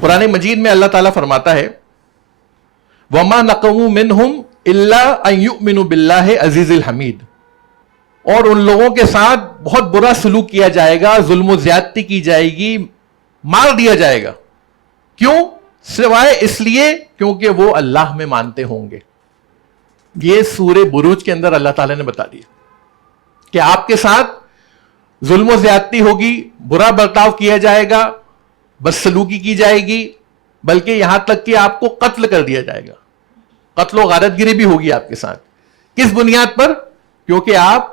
قرآن مجید میں اللہ تعالیٰ فرماتا ہے وَمَا نَقَمُوا مِنْهُمْ إِلَّا أَن يُؤْمِنُوا بِاللَّهِ عزیز الحمید، اور ان لوگوں کے ساتھ بہت برا سلوک کیا جائے گا، ظلم و زیادتی کی جائے گی، مار دیا جائے گا. کیوں؟ سوائے اس لیے کیونکہ وہ اللہ میں مانتے ہوں گے. یہ سورہ بروج کے اندر اللہ تعالیٰ نے بتا دیا کہ آپ کے ساتھ ظلم و زیادتی ہوگی، برا برتاؤ کیا جائے گا، بدسلوکی کی جائے گی، بلکہ یہاں تک کہ آپ کو قتل کر دیا جائے گا. قتل و غارت گری بھی ہوگی آپ کے ساتھ. کس بنیاد پر؟ کیونکہ آپ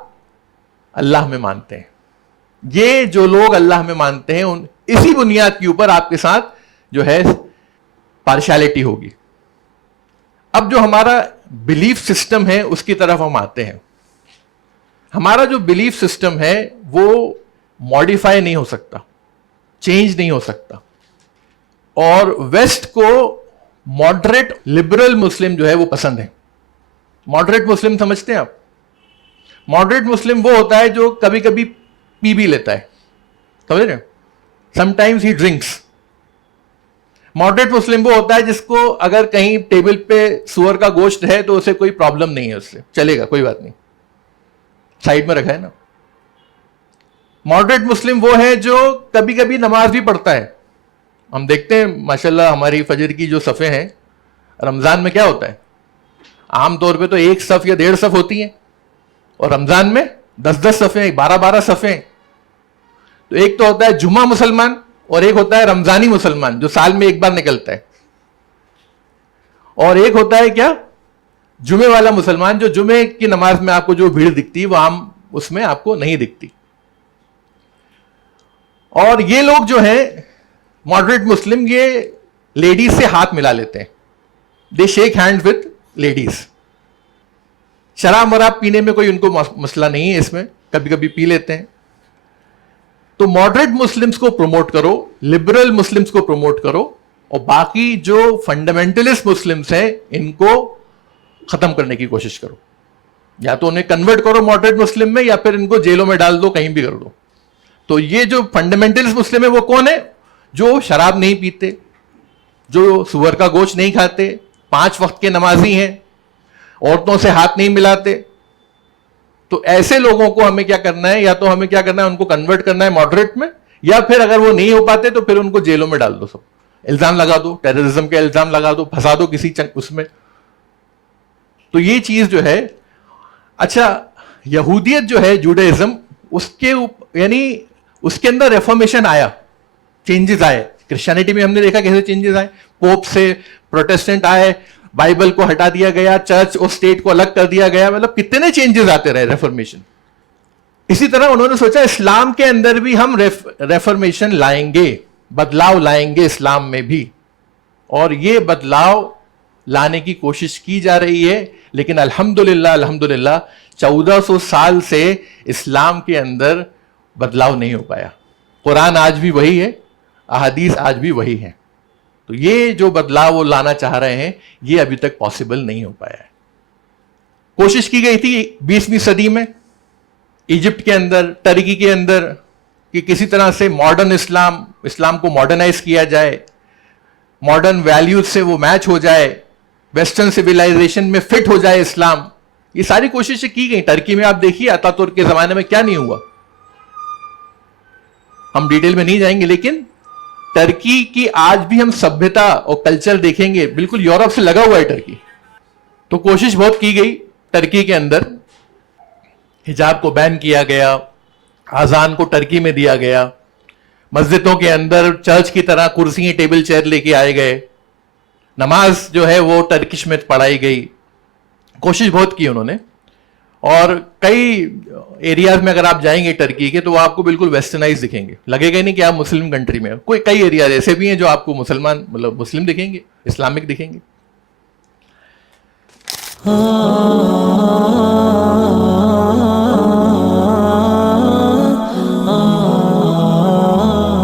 اللہ میں مانتے ہیں. یہ جو لوگ اللہ میں مانتے ہیں اسی بنیاد کے اوپر آپ کے ساتھ جو ہے پارشیلٹی ہوگی. اب جو ہمارا بلیف سسٹم ہے اس کی طرف ہم آتے ہیں. ہمارا جو بلیف سسٹم ہے وہ ماڈیفائی نہیں ہو سکتا، چینج نہیں ہو سکتا. اور ویسٹ کو ماڈریٹ لبرل مسلم جو ہے وہ پسند ہے. ماڈریٹ مسلم سمجھتے ہیں آپ؟ ماڈریٹ مسلم وہ ہوتا ہے جو کبھی کبھی پی بھی لیتا ہے، سمجھ رہے ہیں؟ سم ٹائمز ہی ڈرنکس. ماڈریٹ مسلم وہ ہوتا ہے جس کو اگر کہیں ٹیبل پہ سور کا گوشت ہے تو اسے کوئی پرابلم نہیں ہے، اس سے چلے گا، کوئی بات نہیں، سائڈ میں رکھا ہے نا. ماڈریٹ مسلم وہ ہے جو کبھی کبھی نماز بھی پڑھتا ہے. ہم دیکھتے ہیں ماشاءاللہ ہماری فجر کی جو صفیں ہیں رمضان میں کیا ہوتا ہے، عام طور پہ تو 1 صف یا 1.5 صف ہوتی ہیں، اور رمضان میں 10 صفیں، 12 صفیں. تو ایک تو ہوتا ہے جمعہ مسلمان اور ایک ہوتا ہے رمضانی مسلمان جو سال میں ایک بار نکلتا ہے، اور ایک ہوتا ہے کیا، جمعے والا مسلمان جو جمعے کی نماز میں آپ کو جو بھیڑ دکھتی وہ عام اس میں آپ کو نہیں دکھتی. اور یہ لوگ جو ہیں ماڈریٹ مسلم یہ لیڈیز سے ہاتھ ملا لیتے ہیں. دے شیک ہینڈ وتھ لیڈیز. شراب مراب پینے میں کوئی ان کو مسئلہ نہیں ہے، اس میں کبھی کبھی پی لیتے ہیں. تو ماڈریٹ مسلمز کو پروموٹ کرو، لبرل مسلمز کو پروموٹ کرو، اور باقی جو فنڈامنٹلسٹ مسلمز ہیں ان کو ختم کرنے کی کوشش کرو. یا تو انہیں کنورٹ کرو ماڈریٹ مسلم میں، یا پھر ان کو جیلوں میں ڈال دو، کہیں بھی کر دو. تو یہ جو فنڈامنٹلسٹ مسلم ہے وہ کون ہے؟ جو شراب نہیں پیتے، جو سور کا گوشت نہیں کھاتے، 5 وقت کے نمازی ہیں، عورتوں سے ہاتھ نہیں ملاتے. تو ایسے لوگوں کو ہمیں کیا کرنا ہے، یا تو ہمیں کیا کرنا ہے ان کو کنورٹ کرنا ہے ماڈریٹ میں، یا پھر اگر وہ نہیں ہو پاتے تو پھر ان کو جیلوں میں ڈال دو، سب الزام لگا دو، ٹیررزم کے الزام لگا دو، پھنسا دو کسی اس میں. تو یہ چیز جو ہے. اچھا، یہودیت جو ہے جوڈائزم، اس کے یعنی اس کے اندر ریفارمیشن آیا، چینجز آئے. کرسچینٹی میں ہم نے دیکھا کیسے چینجز آئے. پوپ سے پروٹیسٹنٹ آئے، بائبل کو ہٹا دیا گیا، چرچ اور اسٹیٹ کو الگ کر دیا گیا. مطلب کتنے چینجز آتے رہے ریفارمیشن. اسی طرح انہوں نے سوچا اسلام کے اندر بھی ہم ریفارمیشن لائیں گے، بدلاؤ لائیں گے اسلام میں بھی. اور یہ بدلاؤ لانے کی کوشش کی جا رہی ہے، لیکن الحمدللہ 1400 سال سے اسلام کے اندر بدلاؤ نہیں ہو پایا. قرآن آج بھی وہی ہے، احادیث آج بھی وہی ہے. تو یہ جو بدلاؤ وہ لانا چاہ رہے ہیں یہ ابھی تک پاسبل نہیں ہو پایا ہے. کوشش کی گئی تھی 20ویں صدی میں ایجپٹ کے اندر، ترکی کے اندر، کہ کسی طرح سے ماڈرن اسلام کو ماڈرنائز کیا جائے، ماڈرن ویلیوز سے وہ میچ ہو جائے، ویسٹرن سویلائزیشن میں فٹ ہو جائے اسلام. یہ ساری کوششیں کی گئی. ٹرکی میں آپ دیکھیے اتا ترک کے زمانے میں کیا نہیں ہوا. ہم ڈیٹیل میں نہیں جائیں گے، لیکن ٹرکی کی آج بھی ہم سبھیتا اور کلچر دیکھیں گے بالکل یورپ سے لگا ہوا ہے ٹرکی. تو کوشش بہت کی گئی ٹرکی کے اندر. حجاب کو بین کیا گیا، اذان کو ٹرکی میں دیا گیا، مسجدوں کے اندر چرچ کی طرح کرسیاں ٹیبل چیئر لے کے آئے گئے، نماز جو ہے وہ ٹرکش میں پڑھائی گئی. کوشش بہت کی انہوں نے. اور کئی ایریاز میں اگر آپ جائیں گے ٹرکی کے تو وہ آپ کو بالکل ویسٹرنائز دکھیں گے، لگے گا نہیں کہ آپ مسلم کنٹری میں. کئی ایریاز ایسے بھی ہیں جو آپ کو مسلم دکھیں گے، اسلامک دکھیں گے.